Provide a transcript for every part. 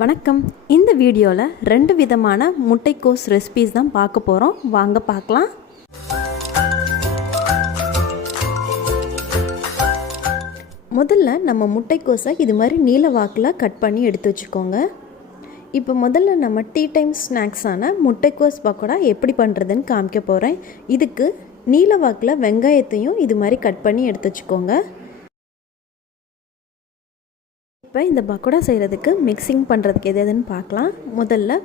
வணக்கம். இந்த வீடியோவில் 2 விதமான முட்டைக்கோஸ் ரெசிபீஸ் தான் பார்க்க போகிறோம். வாங்க பார்க்கலாம். முதல்ல நம்ம முட்டைக்கோஸை இது மாதிரி நீல வாக்கில் கட் பண்ணி எடுத்து வச்சுக்கோங்க. இப்போ முதல்ல நம்ம டீ டைம் ஸ்நாக்ஸான முட்டைக்கோஸ் பக்கோடா எப்படி பண்ணுறதுன்னு காமிக்க போகிறேன். இதுக்கு நீல வாக்கில் வெங்காயத்தையும் இது மாதிரி கட் பண்ணி எடுத்து வச்சுக்கோங்க. இப்போ இந்த பக்கோடா செய்கிறதுக்கு மிக்சிங் பண்ணுறதுக்கு எதுன்னு பார்க்கலாம். முதல்ல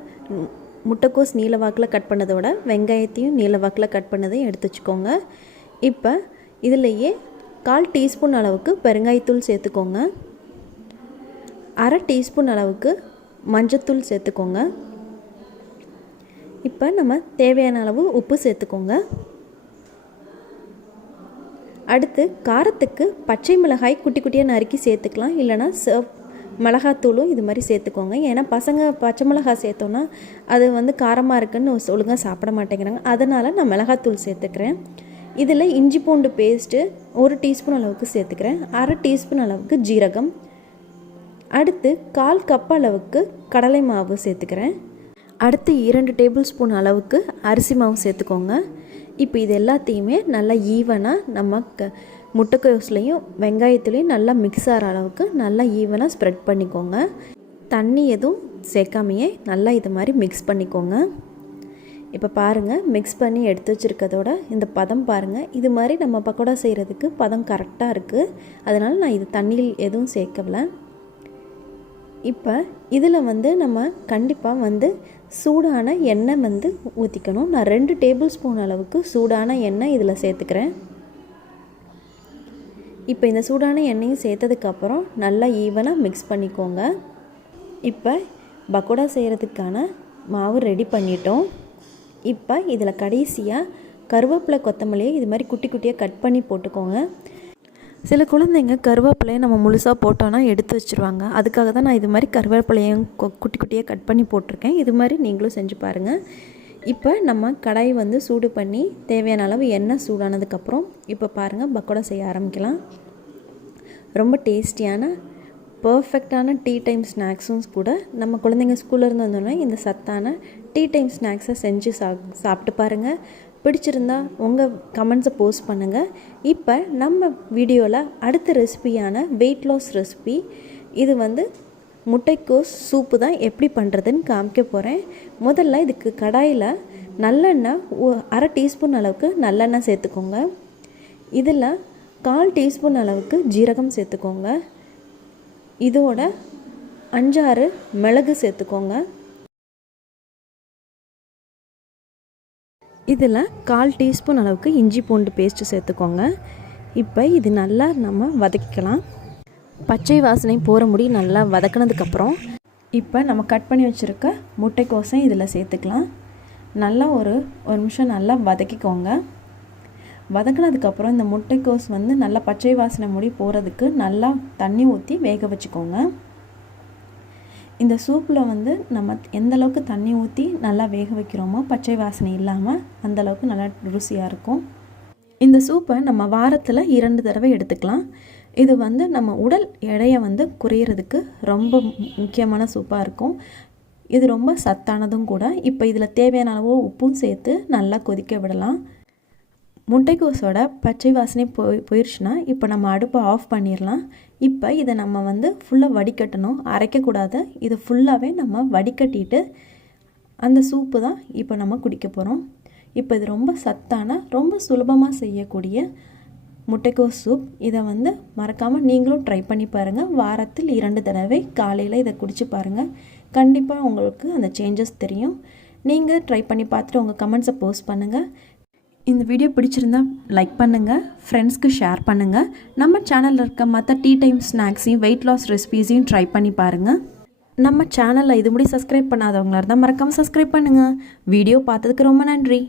முட்டைக்கோஸ் நீலவாக்கில் கட் பண்ணதோட வெங்காயத்தையும் நீலவாக்கில் கட் பண்ணதையும் எடுத்து வச்சுக்கோங்க. இப்போ இதிலையே 1/4 டீஸ்பூன் அளவுக்கு பெருங்காயத்தூள் சேர்த்துக்கோங்க. 1/2 டீஸ்பூன் அளவுக்கு மஞ்சத்தூள் சேர்த்துக்கோங்க. இப்போ நம்ம தேவையான அளவு உப்பு சேர்த்துக்கோங்க. அடுத்து காரத்துக்கு பச்சை மிளகாய் குட்டி குட்டியாக நறுக்கி சேர்த்துக்கலாம். இல்லைனா மிளகாத்தூளும் இது மாதிரி சேர்த்துக்கோங்க. ஏன்னா பசங்க பச்சை மிளகாய் சேர்த்தோன்னா அது காரமாக இருக்குன்னு ஒழுங்காக சாப்பிட மாட்டேங்கிறாங்க. அதனால் நான் மிளகாத்தூள் சேர்த்துக்கிறேன். இதில் இஞ்சி பூண்டு பேஸ்ட்டு 1 டீஸ்பூன் அளவுக்கு சேர்த்துக்கிறேன். 1/2 டீஸ்பூன் அளவுக்கு ஜீரகம். அடுத்து 1/4 கப் அளவுக்கு கடலை மாவு சேர்த்துக்கிறேன். அடுத்து 2 டேபிள் ஸ்பூன் அளவுக்கு அரிசி மாவு சேர்த்துக்கோங்க. இப்போ இது எல்லாத்தையுமே நல்லா ஈவனாக நம்ம முட்டைக்கோஸ்லையும் வெங்காயத்துலேயும் நல்லா மிக்ஸ் ஆகிற அளவுக்கு நல்லா ஈவனாக ஸ்ப்ரெட் பண்ணிக்கோங்க. தண்ணி எதுவும் சேர்க்காமையே நல்லா இது மாதிரி மிக்ஸ் பண்ணிக்கோங்க. இப்போ பாருங்கள், மிக்ஸ் பண்ணி எடுத்து வச்சுருக்கதோட இந்த பதம் பாருங்கள். இது மாதிரி நம்ம பக்கோடா செய்கிறதுக்கு பதம் கரெக்டாக இருக்குது. அதனால் நான் இது தண்ணியில் எதுவும் சேர்க்கல. இப்போ இதில் நம்ம கண்டிப்பாக சூடான எண்ணெய் ஊற்றிக்கணும். நான் 2 டேபிள் ஸ்பூன் அளவுக்கு சூடான எண்ணெய் இதில் சேர்த்துக்கிறேன். இப்போ இந்த சூடான எண்ணெயும் சேர்த்ததுக்கப்புறம் நல்லா ஈவனாக மிக்ஸ் பண்ணிக்கோங்க. இப்போ பக்கோடா செய்கிறதுக்கான மாவு ரெடி பண்ணிட்டோம். இப்போ இதில் கடைசியாக கருவேப்பிலை கொத்தமல்லியை இது மாதிரி குட்டி குட்டியாக கட் பண்ணி போட்டுக்கோங்க. சில குழந்தைங்க கருவேப்பிலையை நம்ம முழுசாக போட்டோன்னா எடுத்து வச்சுருவாங்க. அதுக்காக தான் நான் இது மாதிரி கருவேப்பிலையும் குட்டி குட்டியாக கட் பண்ணி போட்டிருக்கேன். இது மாதிரி நீங்களும் செஞ்சு பாருங்கள். இப்போ நம்ம கடாய் சூடு பண்ணி தேவையான அளவு எண்ணெய் சூடானதுக்கப்புறம் இப்போ பாருங்கள், பக்கோடா செய்ய ஆரம்பிக்கலாம். ரொம்ப டேஸ்டியான பர்ஃபெக்டான டீ டைம் ஸ்நாக்ஸும் கூட. நம்ம குழந்தைங்க ஸ்கூலில் இருந்து வந்தோடனே இந்த சத்தான டீ டைம் ஸ்நாக்ஸை செஞ்சு சாப்பிட்டு பாருங்கள். பிடிச்சிருந்தா உங்கள் கமெண்ட்ஸை போஸ்ட் பண்ணுங்கள். இப்போ நம்ம வீடியோவில் அடுத்த ரெசிபியான வெயிட் லாஸ் ரெசிபி. இது முட்டைக்கோஸ் சூப்பு தான் எப்படி பண்ணுறதுன்னு காமிக்க போகிறேன். முதல்ல இதுக்கு கடாயில் நல்லெண்ணெய் 1/2 டீஸ்பூன் அளவுக்கு நல்லெண்ணெய் சேர்த்துக்கோங்க. இதில் 1/4 டீஸ்பூன் அளவுக்கு ஜீரகம் சேர்த்துக்கோங்க. இதோட 5-6 மிளகு சேர்த்துக்கோங்க. இதில் 1/4 டீஸ்பூன் அளவுக்கு இஞ்சி பூண்டு பேஸ்ட்டு சேர்த்துக்கோங்க. இப்போ இது நல்லா நம்ம வதக்கிக்கலாம். பச்சை வாசனை போகிற முடி நல்லா வதக்கினதுக்கப்புறம் இப்போ நம்ம கட் பண்ணி வச்சுருக்க முட்டைக்கோஸை இதில் சேர்த்துக்கலாம். நல்லா ஒரு நிமிஷம் நல்லா வதக்கிக்கோங்க. வதக்கினதுக்கப்புறம் இந்த முட்டைக்கோஸ் நல்லா பச்சை வாசனை முடி போகிறதுக்கு நல்லா தண்ணி ஊற்றி வேக வச்சுக்கோங்க. இந்த சூப்பில் நம்ம எந்தளவுக்கு தண்ணி ஊற்றி நல்லா வேக வைக்கிறோமோ பச்சை வாசனை இல்லாமல் அந்தளவுக்கு நல்லா ருசியாக இருக்கும். இந்த சூப்பை நம்ம வாரத்தில் 2 தடவை எடுத்துக்கலாம். இது நம்ம உடல் எடையை குறையிறதுக்கு ரொம்ப முக்கியமான சூப்பாக இருக்கும். இது ரொம்ப சத்தானதும் கூட. இப்போ இதில் தேவையான அளவு உப்பும் சேர்த்து நல்லா கொதிக்க விடலாம். முட்டைக்கோஸோட பச்சை வாசனை போயிடுச்சுன்னா இப்போ நம்ம அடுப்பை ஆஃப் பண்ணிடலாம். இப்போ இதை நம்ம ஃபுல்லாக வடிகட்டணும், அரைக்கக்கூடாது. இது ஃபுல்லாகவே நம்ம வடிகட்டிட்டு அந்த சூப்பு தான் இப்போ நம்ம குடிக்க போகிறோம். இப்போ இது ரொம்ப சத்தான ரொம்ப சுலபமாக செய்யக்கூடிய முட்டைக்கோஸ் சூப். இதை மறக்காமல் நீங்களும் ட்ரை பண்ணி பாருங்கள். வாரத்தில் 2 தடவை காலையில் இதை குடிச்சு பாருங்கள். கண்டிப்பாக உங்களுக்கு அந்த சேஞ்சஸ் தெரியும். நீங்கள் ட்ரை பண்ணி பார்த்துட்டு உங்கள் கமெண்ட்ஸை போஸ்ட் பண்ணுங்கள். இந்த வீடியோ பிடிச்சிருந்தா லைக் பண்ணுங்கள், ஃப்ரெண்ட்ஸ்க்கு ஷேர் பண்ணுங்கள். நம்ம சேனலில் இருக்க மற்ற டீ டைம் ஸ்நாக்ஸையும் வெயிட் லாஸ் ரெசிபீஸையும் ட்ரை பண்ணி பாருங்கள். நம்ம சேனலில் இது முடி சப்ஸ்கிரைப் பண்ணாதவங்களா இருந்தால் மறக்காமல் சப்ஸ்கிரைப் பண்ணுங்கள். வீடியோ பார்த்ததுக்கு ரொம்ப நன்றி.